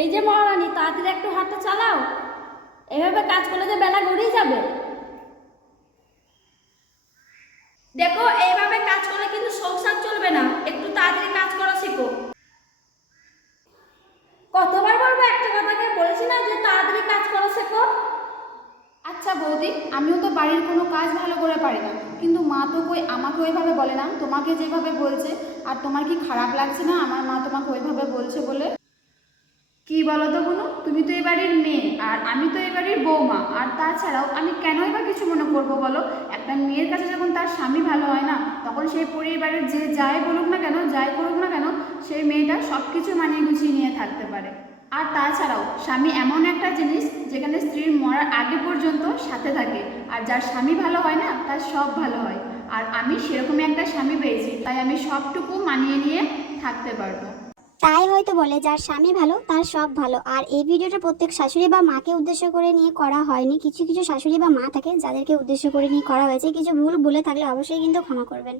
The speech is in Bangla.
এই যে মহারানী, তাড়াতাড়ি একটু হাতটা চালাও। এভাবে কাজ করলে যে বেলা গড়িয়ে যাবে। দেখো, এইভাবে কাজ করলে কিন্তু সংসার চলবে না। একটু তাড়াতাড়ি কাজ করা শেখো। কতবার বলবো একটা কথাকে, বলেছি না যে তাড়াতাড়ি কাজ করা শেখো। আচ্ছা বৌদি, আমিও তো বাড়ির কোনো কাজ ভালো করে পারি না, কিন্তু মা তো কই আমাকে ওইভাবে বলে না, তোমাকে যেভাবে বলছে। আর তোমার কি খারাপ লাগছে না আমার মা তোমাকে ওইভাবে বলছে বলে? কি বলো তো বোনু, তুমি তো এই বাড়ির মেয়ে আর আমি তো এই বাড়ির বৌমা। আর তাছাড়াও আমি কেনই বা কিছু মনে করবো বলো? একটা মেয়ের কাছে যখন তার স্বামী ভালো হয় না, তখন সেই পরিবারের যে যাই বলুক না কেন, যাই করুক না কেন, সেই মেয়েটা সব কিছু মানিয়ে গুছিয়ে নিয়ে থাকতে পারে। আর তাছাড়াও স্বামী এমন একটা জিনিস যেখানে স্ত্রীর মরার আগে পর্যন্ত সাথে থাকে। আর যার স্বামী ভালো হয় না, তার সব ভালো হয়। আর আমি সেরকমই একটা স্বামী পেয়েছি, তাই আমি সবটুকু মানিয়ে নিয়ে থাকতে পারবো। তাই হয়তো বলে যার স্বামী ভালো তার সব ভালো। আর এই ভিডিওটা প্রত্যেক শাশুড়ি বা মাকে উদ্দেশ্য করে নিয়ে করা হয়নি, কিছু কিছু শাশুড়ি বা মা থাকে যাদেরকে উদ্দেশ্য করে নিয়ে করা হয়েছে। কিছু ভুল বলে থাকলে অবশ্যই কিন্তু ক্ষমা করবেন।